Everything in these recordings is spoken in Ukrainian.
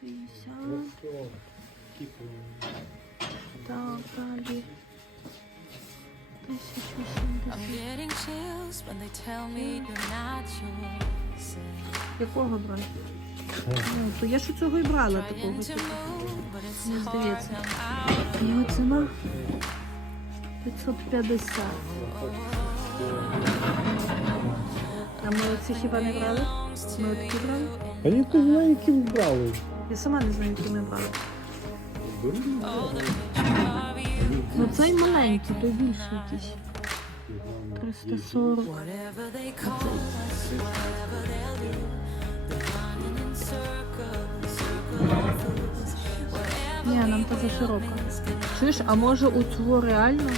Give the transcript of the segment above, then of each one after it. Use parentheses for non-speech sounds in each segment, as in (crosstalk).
60. Так, далі. 1080. I'm getting chills when they tell me you're not yourself. Якого брати? Ну, то я ж у цього і брала такого. Hard. здається. Його ціна 550. А ми оці хіба не брали? Ми такі брали? А я не знаю, які вбрали. Я сама не знаю, які ми брали. Ну цей маленький, той більший якийсь. 340. Whatever they call us, whatever they'll do, they're running in circles, circles of fools. Whatever Ні, нам та за широка. Чуєш, а може у цього реально?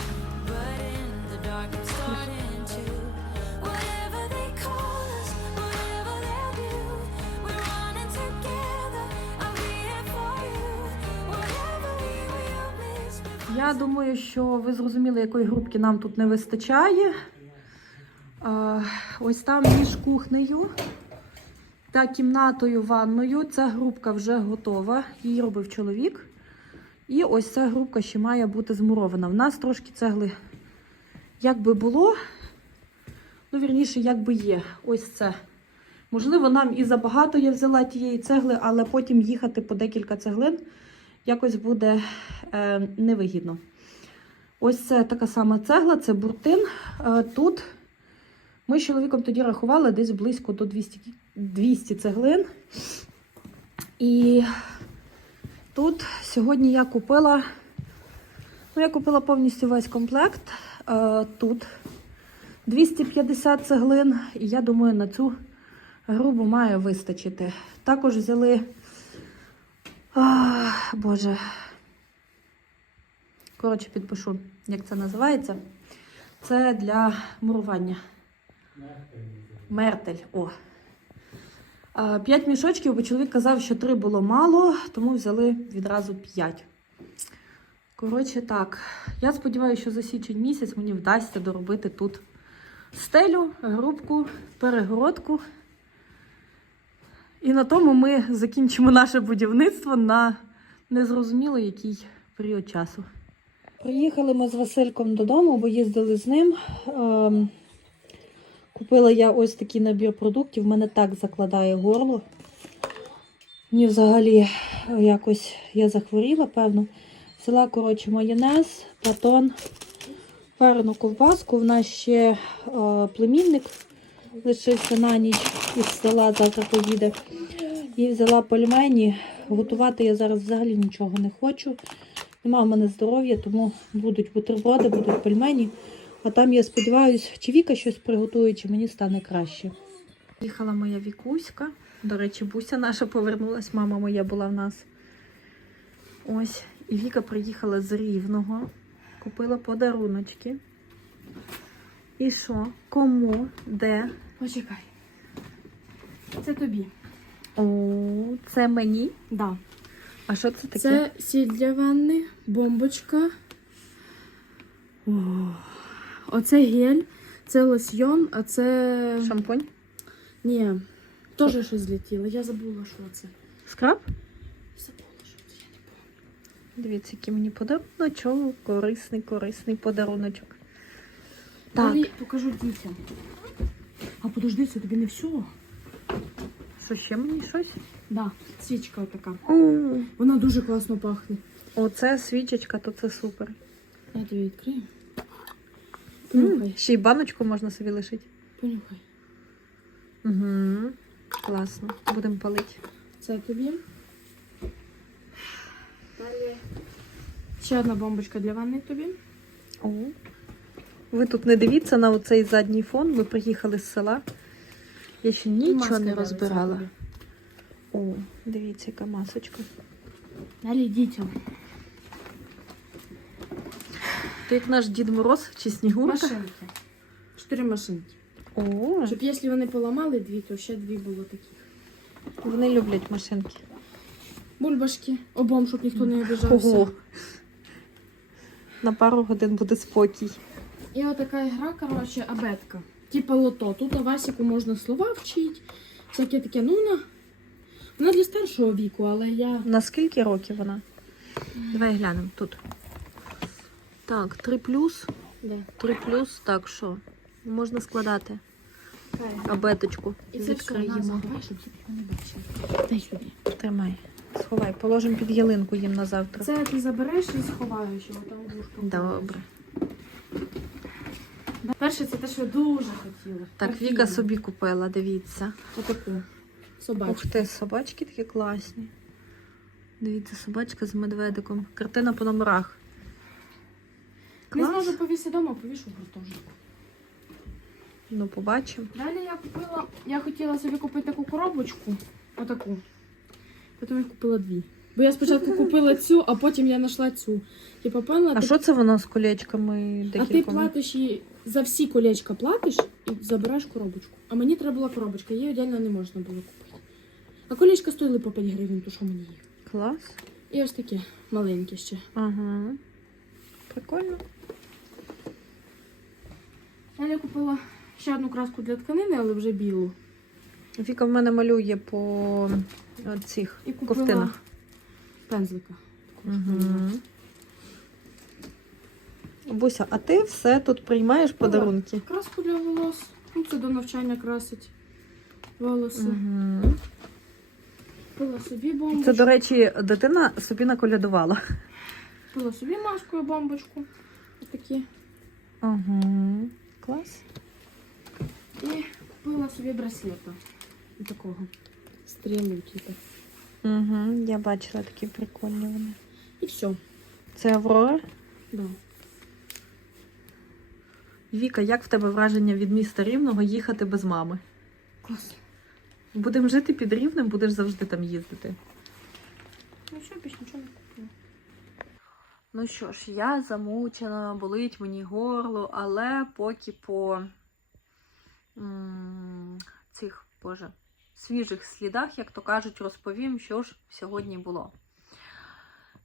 Думаю, що ви зрозуміли, якої групки нам тут не вистачає. Ось там між кухнею та кімнатою ванною. Ця групка вже готова. Її робив чоловік. І ось ця групка ще має бути змурована. В нас трошки цегли як би було. Ну, вірніше, як би є. Ось це. Можливо, нам і забагато я взяла тієї цегли, але потім їхати по декілька цеглин якось буде е, невигідно. Ось це така сама цегла, це буртин. Е, тут ми з чоловіком тоді рахували десь близько до 200, 200 цеглин. І тут сьогодні я купила, ну, я купила повністю весь комплект. Е, тут 250 цеглин, і я думаю, на цю грубу має вистачити. Також взяли. А, Боже. Коротше, підпишу, як це називається. Це для мурування. Мертель. О. П'ять мішочків, бо чоловік казав, що три було мало, тому взяли відразу п'ять. Коротше, так. Я сподіваюся, що за січень місяць мені вдасться доробити тут стелю, грубку, перегородку. І на тому ми закінчимо наше будівництво на незрозуміло який період часу. Приїхали ми з Васильком додому, бо їздили з ним. Ем, Купила я ось такий набір продуктів. Мене так закладає горло. Мені взагалі якось я захворіла, певно. Взяла, коротше, майонез, батон, варену ковбаску. В нас ще е, племінник лишився на ніч із села, завтра поїде. І взяла пельмені. Готувати я зараз взагалі нічого не хочу. Нема в мене здоров'я, тому будуть бутерброди, будуть пельмені. А там, я сподіваюся, чи Віка щось приготує, чи мені стане краще. Їхала моя Вікуська. До речі, Буся наша повернулась, мама моя була в нас. Ось. І Віка приїхала з Рівного, купила подаруночки. І що? Кому? Де? Почекай. Це тобі. О, це мені. Да. А що це таке? Це сіль для ванни, бомбочка. О, оце гель, це лосьйон, а це. шампунь? Ні. Теж щось злетіло. Я забула, що це. Скраб? Забула, що це. Я не пам'ятаю. Дивіться, який мені подаруночок. Корисний, корисний подаруночок. Так, Далі покажу дітям. А подожди, це тобі не все? Що ще мені щось? Да, свічка така. Вона дуже класно пахне. оце свічечка, то це супер. Я тобі відкрию. Понюхай, Ще й баночку можна собі лишити. понюхай. Угу. Класно. Будемо палити. Це тобі. Далі. Ще одна бомбочка для ванни тобі. О. Ви тут не дивіться на оцей задній фон. Ми приїхали з села. Я ще нічого не розбирала. О, дивіться, яка масочка. Далі дітям. Ти як наш Дід Мороз чи Снігурка? Машинки. Чотири машинки. О, Щоб якщо вони поламали дві, то ще дві було таких. вони люблять машинки. Бульбашки. Обом, щоб ніхто не обіжався. Ого. На пару годин буде спокій. І отака гра, коротше, абетка. Типа лото. Тут Васіку можна слова вчити. Всяке таке, ну на. Вона для старшого віку, але я. На скільки років вона? Давай глянемо тут. Так, 3 плюс. Да. 3 плюс, так що можна складати абеточку. І це Відкриємо. на щоб не бачили. Дай сюди. Тримай. Сховай, положимо під ялинку їм на завтра. Це ти забереш і сховаєш його, там двушка. Добре. Перше, це те, що я дуже хотіла. Так. Віка собі купила, дивіться. Отаку. Ух ти, собачки такі класні. Дивіться, собачка з медведиком. Картина по номерах. Не Клас. зможу повісити вдома, повішу в гуртожитку. Ну, побачимо. Далі я купила, я хотіла собі купити таку коробочку, отаку. Потім я купила дві. Бо я спочатку (laughs) купила цю, а потім я знайшла цю. Типа, поняла, А ти- що це воно з колечками а ти декількома? платиш її за всі колечка платиш і забираєш коробочку. А мені треба була коробочка, її віддільно не можна було купити. А колечка стоїли по 5 гривень, то що мені їх. Клас. І ось таке маленьке ще. Ага. Прикольно. Я купила ще одну краску для тканини, але вже білу. Віка в мене малює по е, цих І купила ковтинах. пензлика. Угу. Буся, а ти все тут приймаєш подарунки? Краску для волос. Ну, це до навчання красить волоси. Угу. Купила собі бомбочку. Це, до речі, дитина собі наколядувала. Купила собі маску і бомбочку. Отакі. Угу. Клас. І купила собі браслета. Такого. Стрілу, типу. Угу. Я бачила такі прикольні вони. І все. Це Аврора. Да. Віка, як в тебе враження від міста Рівного їхати без мами? Клас. Будемо жити під Рівнем, будеш завжди там їздити. Ну що, більш нічого не купила. Ну що ж, я замучена, болить мені горло, але поки по м, цих, боже, свіжих слідах, як то кажуть, розповім, що ж сьогодні було.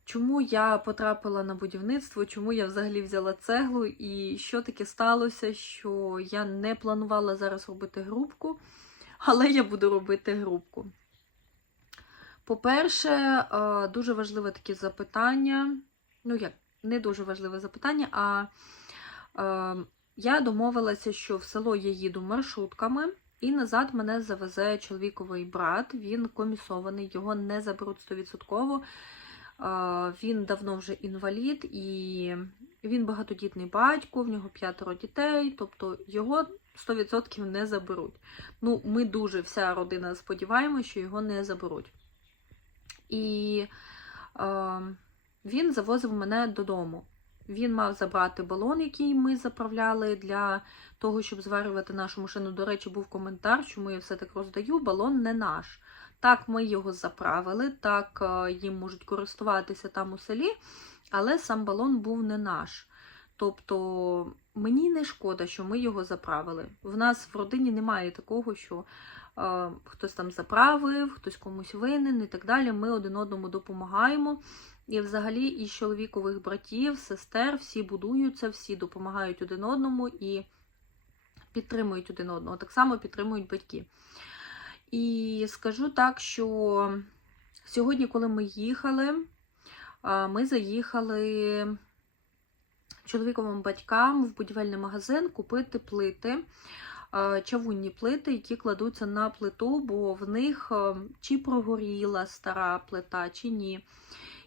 Чому я потрапила на будівництво, чому я взагалі взяла цеглу, і що таке сталося, що я не планувала зараз робити грубку, (laughs) але я буду робити грубку. По-перше, е, дуже важливе таке запитання. Ну, як, не дуже важливе запитання, а е, я домовилася, що в село я їду маршрутками, і назад мене завезе чоловіковий брат. Він комісований, його не заберуть 100%. Він давно вже інвалід, і він багатодітний батько, в нього п'ятеро дітей, тобто його 100% не заберуть. Ну, ми дуже, вся родина сподіваємося, що його не заберуть. І е, він завозив мене додому. Він мав забрати балон, який ми заправляли для того, щоб зварювати нашу машину. До речі, був коментар, чому я все так роздаю. Балон не наш. Так, ми його заправили, так е, їм можуть користуватися там у селі, але сам балон був не наш. Тобто мені не шкода, що ми його заправили. В нас в родині немає такого, що е, хтось там заправив, хтось комусь винен і так далі. Ми один одному допомагаємо. І взагалі із чоловікових братів, сестер всі будуються, всі допомагають один одному і підтримують один одного. Так само підтримують батьки. І скажу так, що сьогодні, коли ми їхали, ми заїхали чоловіковим батькам в будівельний магазин купити плити, чавунні плити, які кладуться на плиту, бо в них чи прогоріла стара плита, чи ні.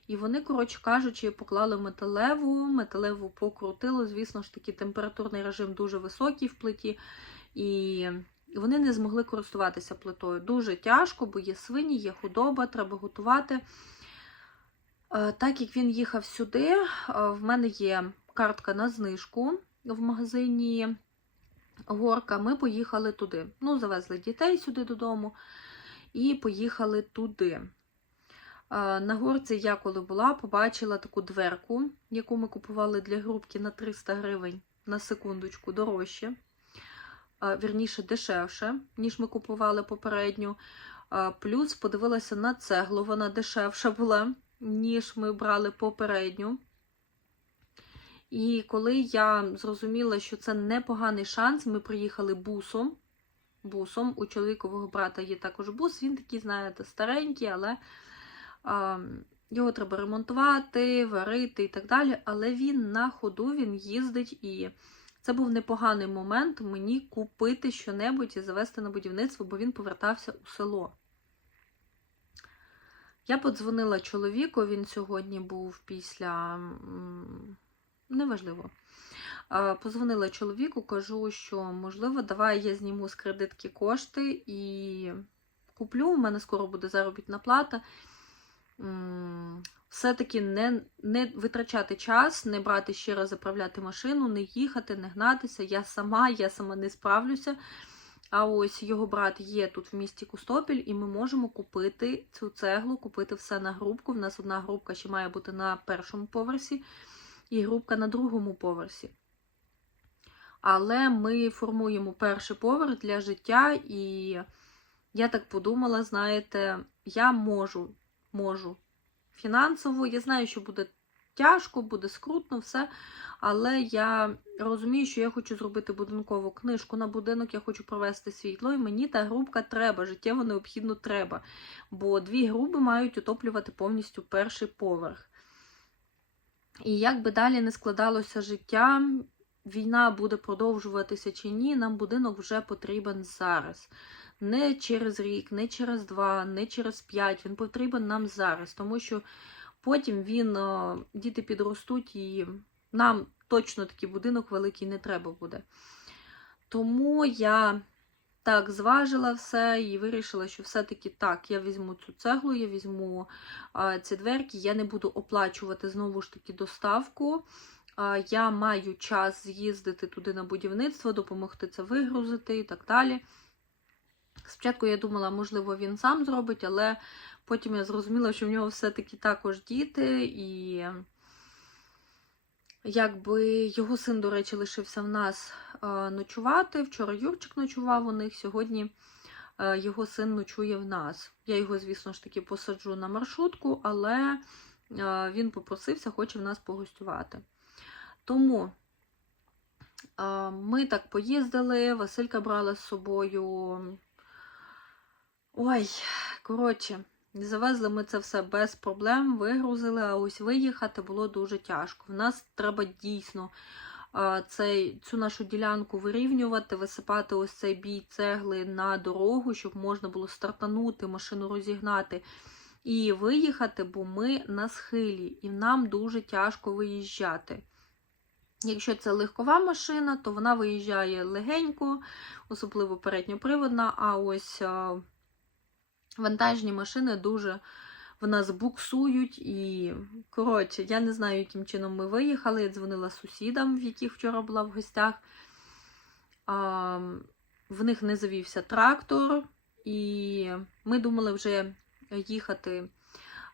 І вони, коротше кажучи, поклали металеву, металеву покрутило. Звісно ж таки, температурний режим дуже високий в плиті, і вони не змогли користуватися плитою. Дуже тяжко, бо є свині, є худоба, треба готувати. Е, Так як він їхав сюди, е, в мене є картка на знижку в магазині Горка. Ми поїхали туди. Ну, завезли дітей сюди додому і поїхали туди. Е, На горці я коли була, побачила таку дверку, яку ми купували для грубки на 300 гривень на секундочку дорожче. Вірніше, дешевше, ніж ми купували попередню. Плюс подивилася на цеглу, вона дешевша була, ніж ми брали попередню. І коли я зрозуміла, що це непоганий шанс, ми приїхали бусом. бусом. У чоловікового брата є також бус. Він такий, знаєте, старенький, але а, його треба ремонтувати, варити і так далі. Але він на ходу він їздить і. Це був непоганий момент мені купити щонебудь і завести на будівництво, бо він повертався у село. Я подзвонила чоловіку, він сьогодні був після. Неважливо. Позвонила чоловіку, кажу, що можливо, давай я зніму з кредитки кошти і куплю. У мене скоро буде заробітна плата. Все-таки не, не витрачати час, не брати ще раз заправляти машину, не їхати, не гнатися. Я сама, я сама не справлюся. А ось його брат є тут в місті Кустопіль, і ми можемо купити цю цеглу, купити все на грубку. В нас одна грубка ще має бути на першому поверсі, і грубка на другому поверсі. Але ми формуємо перший поверх для життя, і я так подумала, знаєте, я можу, можу фінансово. Я знаю, що буде тяжко, буде скрутно, все. Але я розумію, що я хочу зробити будинкову книжку на будинок, я хочу провести світло, і мені та грубка треба, життєво необхідно треба. Бо дві груби мають отоплювати повністю перший поверх. І як би далі не складалося життя, війна буде продовжуватися чи ні, нам будинок вже потрібен зараз. Не через рік, не через два, не через п'ять. Він потрібен нам зараз, тому що потім він, е, діти підростуть і нам точно такий будинок великий не треба буде. Тому я так зважила все і вирішила, що все-таки так, я візьму цю цеглу, я візьму а, ці дверки, я не буду оплачувати знову ж таки доставку. А, я маю час з'їздити туди на будівництво, допомогти це вигрузити і так далі. Спочатку я думала, можливо, він сам зробить, але потім я зрозуміла, що в нього все-таки також діти, і якби його син, до речі, лишився в нас е, ночувати. Вчора Юрчик ночував у них, сьогодні е, його син ночує в нас. Я його, звісно ж таки, посаджу на маршрутку, але е, він попросився, хоче в нас погостювати. Тому ми так поїздили, Василька брала з собою. Ой, коротше, завезли ми це все без проблем, вигрузили, а ось виїхати було дуже тяжко. В нас треба дійсно цей, цю нашу ділянку вирівнювати, висипати ось цей бій цегли на дорогу, щоб можна було стартанути, машину розігнати і виїхати, бо ми на схилі, і нам дуже тяжко виїжджати. Якщо це легкова машина, то вона виїжджає легенько, особливо передньоприводна, а ось вантажні машини дуже в нас буксують. І, коротше, я не знаю, яким чином ми виїхали. Я дзвонила сусідам, в яких вчора була в гостях. А, в них не завівся трактор, і ми думали вже їхати,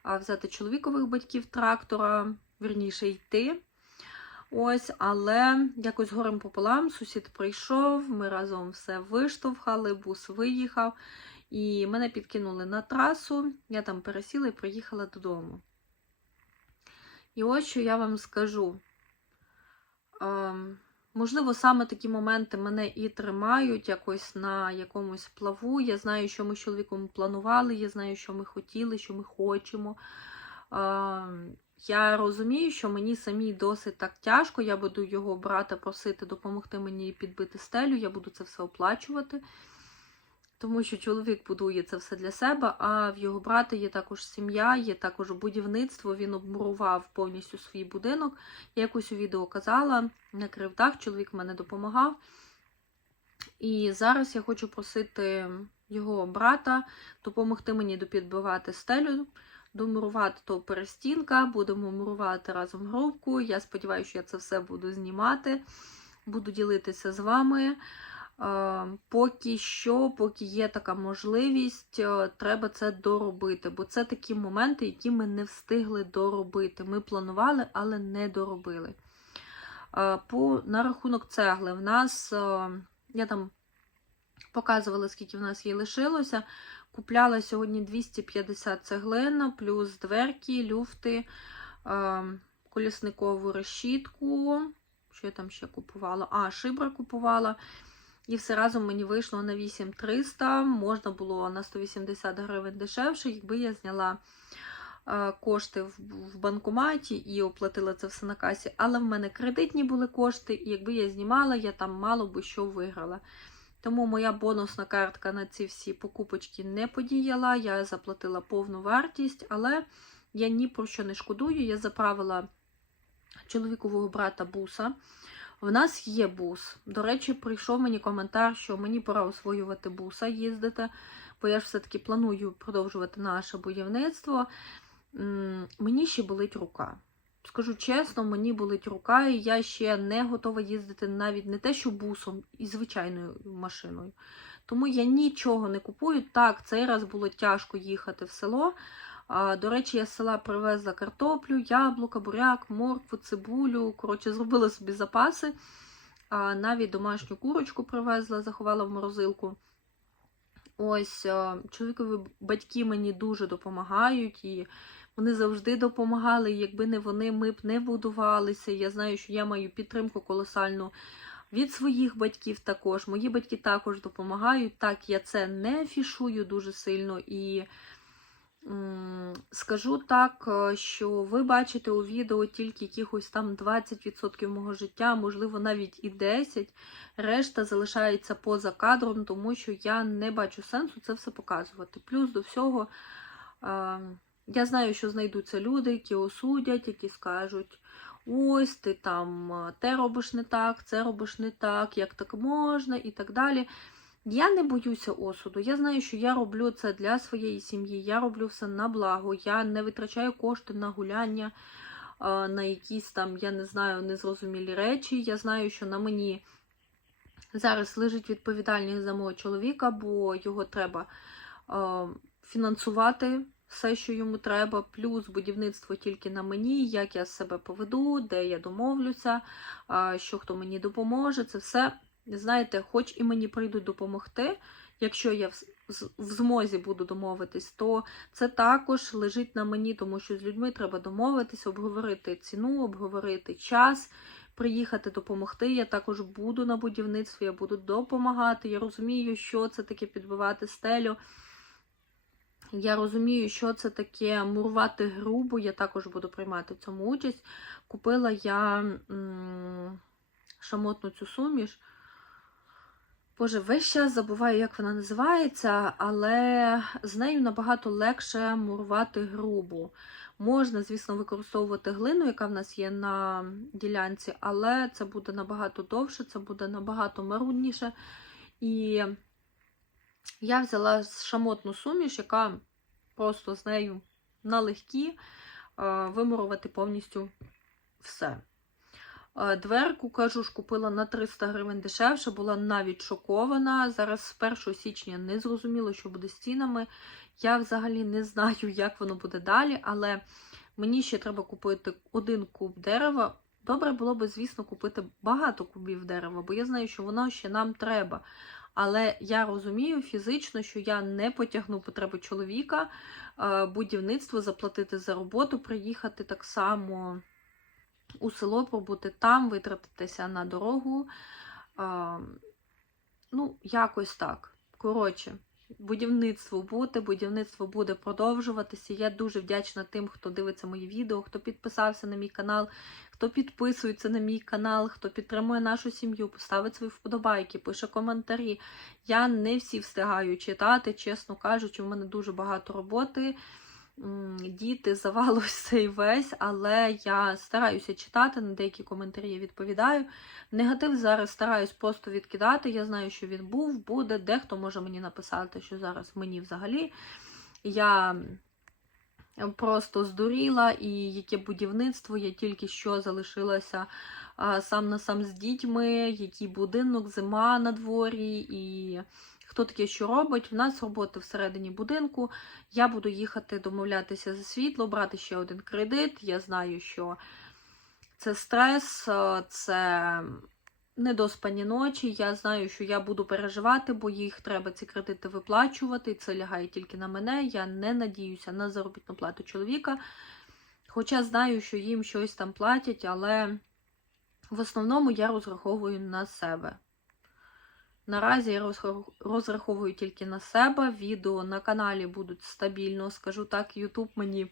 а, взяти чоловікових батьків трактора, вірніше йти. Ось, але якось горем пополам сусід прийшов, ми разом все виштовхали, бус виїхав, і мене підкинули на трасу. Я там пересіла і приїхала додому. І ось що я вам скажу. Ем, можливо, саме такі моменти мене і тримають якось на якомусь плаву. Я знаю, що ми з чоловіком планували, я знаю, що ми хотіли, що ми хочемо. Ем, я розумію, що мені самій досить так тяжко. Я буду його брата просити допомогти мені підбити стелю, я буду це все оплачувати. Тому що чоловік будує це все для себе, а в його брата є також сім'я, є також будівництво. Він обмурував повністю свій будинок. Я якось у відео казала, накрив дах, чоловік мене допомагав. І зараз я хочу просити його брата допомогти мені допідбивати стелю, домурувати то перестінка, будемо мурувати разом грубку. Я сподіваюся, що я це все буду знімати, буду ділитися з вами. Е, Поки що, поки є така можливість, е, треба це доробити, бо це такі моменти, які ми не встигли доробити. Ми планували, але не доробили. Е, По, на рахунок цегли, в нас, я там показувала, скільки в нас їй лишилося. Купляла сьогодні 250 цеглин, плюс дверки, люфти, колісникову решітку. Що я там ще купувала? А, шибра купувала. І все разом мені вийшло на 8300, можна було на 180 гривень дешевше, якби я зняла е, кошти в, в банкоматі і оплатила це все на касі. Але в мене кредитні були кошти, і якби я знімала, я там мало би що виграла. Тому моя бонусна картка на ці всі покупочки не подіяла. Я заплатила повну вартість, але я ні про що не шкодую. Я заправила чоловікового брата буса. В нас є бус. До речі, прийшов мені коментар, що мені пора освоювати буса, їздити, бо я ж все-таки планую продовжувати наше будівництво. Мені ще болить рука. Скажу чесно, мені болить рука, і я ще не готова їздити навіть не те, що бусом, і звичайною машиною. Тому я нічого не купую. Так, цей раз було тяжко їхати в село. До речі, я з села привезла картоплю, яблука, буряк, моркву, цибулю. Коротше, зробила собі запаси. Навіть домашню курочку привезла, заховала в морозилку. Ось чоловікові батьки мені дуже допомагають, і вони завжди допомагали. Якби не вони, ми б не будувалися. Я знаю, що я маю підтримку колосальну від своїх батьків також. Мої батьки також допомагають. Так, я це не афішую дуже сильно і. Скажу так, е, що ви бачите у відео тільки якихось там 20% мого життя, можливо, навіть і 10%. Решта залишається поза кадром, тому що я не бачу сенсу це все показувати. Плюс до всього, е, я знаю, що знайдуться люди, які осудять, які скажуть: ось ти там е, те робиш не так, це робиш не так, як так можна, і так далі. Я не боюся осуду. Я знаю, що я роблю це для своєї сім'ї, я роблю все на благо, я не витрачаю кошти на гуляння, на якісь там, я не знаю, незрозумілі речі. Я знаю, що на мені зараз лежить відповідальність за мого чоловіка, бо його треба фінансувати. Все, що йому треба, плюс будівництво тільки на мені, як я себе поведу, де я домовлюся, що хто мені допоможе. Це все знаєте, хоч і мені прийдуть допомогти, якщо я в, змозі буду домовитись, то це також лежить на мені, тому що з людьми треба домовитись, обговорити ціну, обговорити час, приїхати допомогти. Я також буду на будівництві, я буду допомагати. Я розумію, що це таке підбивати стелю. Я розумію, що це таке мурувати грубо. Я також буду приймати в цьому участь. Купила я м, шамотну цю суміш. Боже, весь час забуваю, як вона називається, але з нею набагато легше мурувати грубу. Можна, звісно, використовувати глину, яка в нас є на ділянці, але це буде набагато довше, це буде набагато марудніше. І я взяла шамотну суміш, яка просто з нею налегкі е, вимурувати повністю все. Е, Дверку, кажу ж, купила на 300 гривень дешевше, була навіть шокована. Зараз з 1 січня не зрозуміло, що буде з цінами. Я взагалі не знаю, як воно буде далі, але мені ще треба купити один куб дерева. Добре було б, звісно, купити багато кубів дерева, бо я знаю, що воно ще нам треба. Але я розумію фізично, що я не потягну потреби чоловіка, е, будівництво заплатити за роботу, приїхати так само у село, пробути там, витратитися на дорогу. А, ну, якось так. Коротше, будівництво буде, будівництво буде продовжуватися. Я дуже вдячна тим, хто дивиться мої відео, хто підписався на мій канал, хто підписується на мій канал, хто підтримує нашу сім'ю, поставить свої вподобайки, пише коментарі. Я не всі встигаю читати, чесно кажучи, в мене дуже багато роботи діти, завал ось цей весь, але я стараюся читати, на деякі коментарі я відповідаю. Негатив зараз стараюсь просто відкидати. Я знаю, що він був, буде. Дехто може мені написати, що зараз мені взагалі. Я просто здуріла, і яке будівництво, я тільки що залишилася сам на сам з дітьми, який будинок, зима на дворі, і хто таке що робить. У нас роботи всередині будинку. Я буду їхати домовлятися за світло, брати ще один кредит. Я знаю, що це стрес, е, це недоспані ночі. Я знаю, що я буду переживати, бо їх треба ці кредити виплачувати. Це лягає тільки на мене. Я не надіюся на заробітну плату чоловіка. Хоча знаю, що їм щось там платять, але в основному я розраховую на себе. Наразі я розраховую тільки на себе. Відео на каналі будуть стабільно. Скажу так, YouTube мені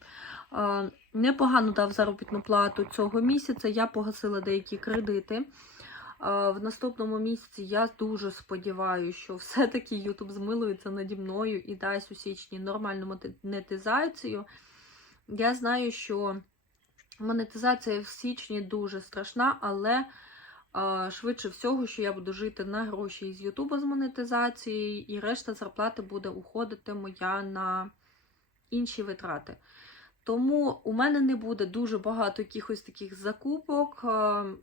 е, непогано дав заробітну плату цього місяця. Я погасила деякі кредити. Е, В наступному місяці я дуже сподіваюся, що все-таки YouTube змилується наді мною і дасть у січні нормальну монетизацію. Я знаю, що монетизація в січні дуже страшна, але швидше всього, що я буду жити на гроші із Ютуба з монетизації, і решта зарплати буде уходити моя на інші витрати. Тому у мене не буде дуже багато якихось таких закупок.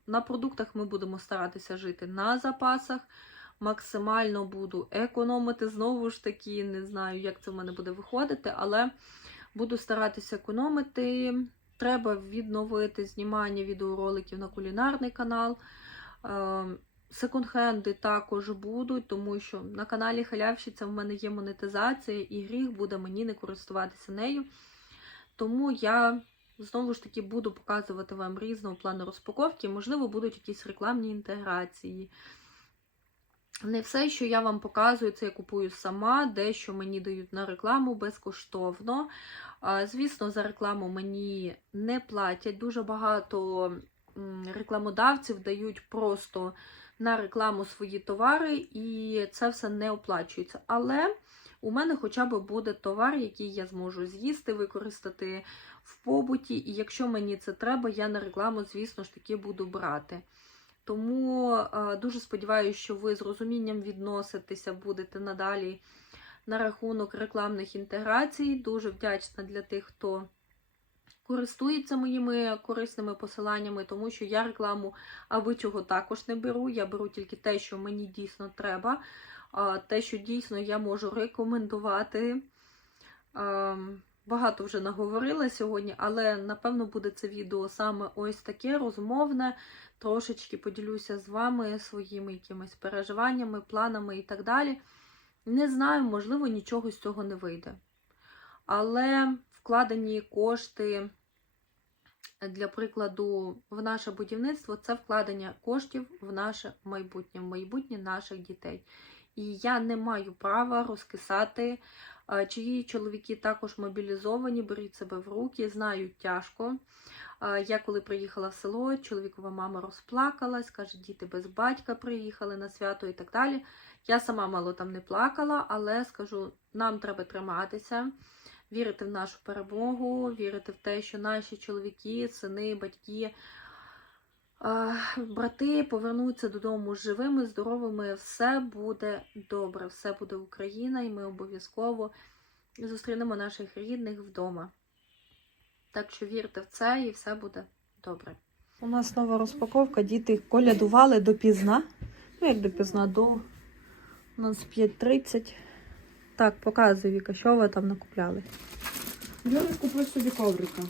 На продуктах ми будемо старатися жити на запасах. Максимально буду економити. Знову ж таки, не знаю, як це в мене буде виходити, але буду старатися економити. Треба відновити знімання відеороликів на кулінарний канал. Е, Секонд-хенди також будуть, тому що на каналі Халявщиця в мене є монетизація, і гріх буде мені не користуватися нею. Тому я знову ж таки буду показувати вам різного плану розпаковки. Можливо, будуть якісь рекламні інтеграції. Не все, що я вам показую, це я купую сама, дещо мені дають на рекламу безкоштовно. Звісно, за рекламу мені не платять. Дуже багато рекламодавців дають просто на рекламу свої товари, і це все не оплачується. Але у мене хоча б буде товар, який я зможу з'їсти, використати в побуті. І якщо мені це треба, я на рекламу, звісно ж таки, буду брати. Тому е, дуже сподіваюся, що ви з розумінням відноситеся будете надалі на рахунок рекламних інтеграцій. Дуже вдячна для тих, хто користується моїми корисними посиланнями, тому що я рекламу аби чого також не беру. Я беру тільки те, що мені дійсно треба, те, що дійсно я можу рекомендувати. Ем, Багато вже наговорила сьогодні, але напевно буде це відео саме ось таке розмовне. Трошечки поділюся з вами своїми якимись переживаннями, планами і так далі. Не знаю, можливо, нічого з цього не вийде. Але вкладені кошти, для прикладу, в наше будівництво це вкладення коштів в наше майбутнє, в майбутнє наших дітей. І я не маю права розкисати, чиї чоловіки також мобілізовані, беріть себе в руки, знаю, тяжко. Я коли приїхала в село, чоловікова мама розплакалась, каже, діти без батька приїхали на свято і так далі. Я сама мало там не плакала, але скажу, нам треба триматися, вірити в нашу перемогу, вірити в те, що наші чоловіки, сини, батьки, е, брати повернуться додому живими, здоровими. Все буде добре, все буде Україна, і ми обов'язково зустрінемо наших рідних вдома. Так що вірте в це і все буде добре. У нас нова розпаковка. Діти колядували допізна. Ну, як допізна, до у нас 5.30. Так, показуй, Віка, що ви там накупляли. Юра купив собі коврика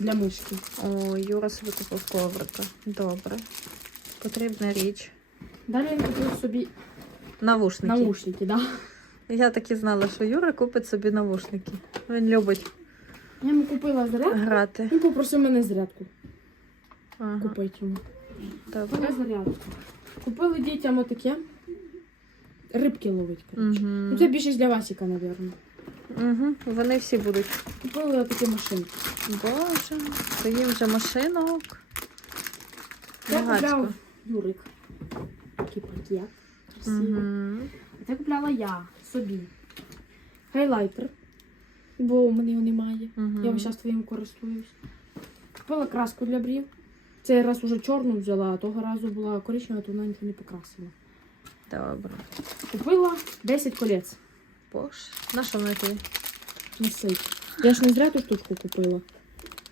для мишки. О, Юра собі купив коврика. Добре. Потрібна річ. Далі він купив собі Навушники. наушники, да? Я так і знала, що Юра купить собі навушники. Він любить Я йому купила зарядку. грати. Він попросив мене зарядку Ага, купити йому. добре. Зарядку. Купили дітям отаке. Рибки ловить, коротше. Ну, це більше для Васіка, мабуть. Угу. Вони всі будуть. Купили отакі машинки. Боже, це їм вже машинок. Я купляв Юрик. Такий пакет. Красивий. Угу. Це купляла я собі. Хайлайтер. Бо у мене його немає. Угу. Я зараз твоїм користуюсь. Купила краску для брів. Цей раз уже чорну взяла, а того разу була коричнева, то вона нічого не покрасила. Добре. Купила 10 колець. Боже. На що вони тобі? Носить. Я ж не зря ту штучку купила.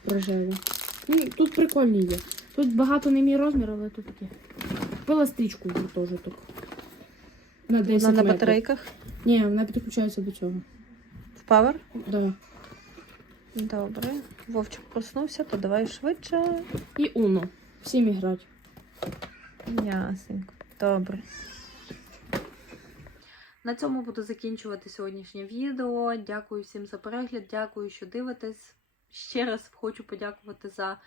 Рожеву. Ну, тут прикольні є. Тут багато не мій розмір, але тут таке. Купила стрічку теж так. На 10 Вона на метрів. батарейках? Ні, вона підключається до цього. В Power? Да. Добре. Вовчик проснувся, то давай швидше. І Уно. Всім іграти. Ясненько. Добре. На цьому буду закінчувати сьогоднішнє відео. Дякую всім за перегляд, дякую, що дивитесь. Ще раз хочу подякувати за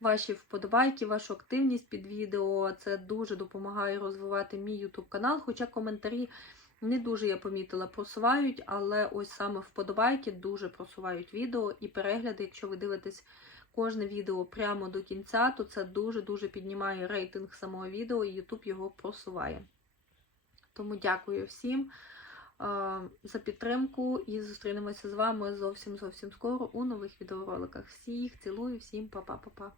ваші вподобайки, вашу активність під відео. Це дуже допомагає розвивати мій YouTube канал. Хоча коментарі не дуже я помітила, просувають, але ось саме вподобайки дуже просувають відео і перегляди, якщо ви дивитесь кожне відео прямо до кінця, то це дуже-дуже піднімає рейтинг самого відео і YouTube його просуває. Тому дякую всім е, за підтримку і зустрінемося з вами зовсім зовсім скоро у нових відеороликах. Всіх цілую, всім па-па-па-па.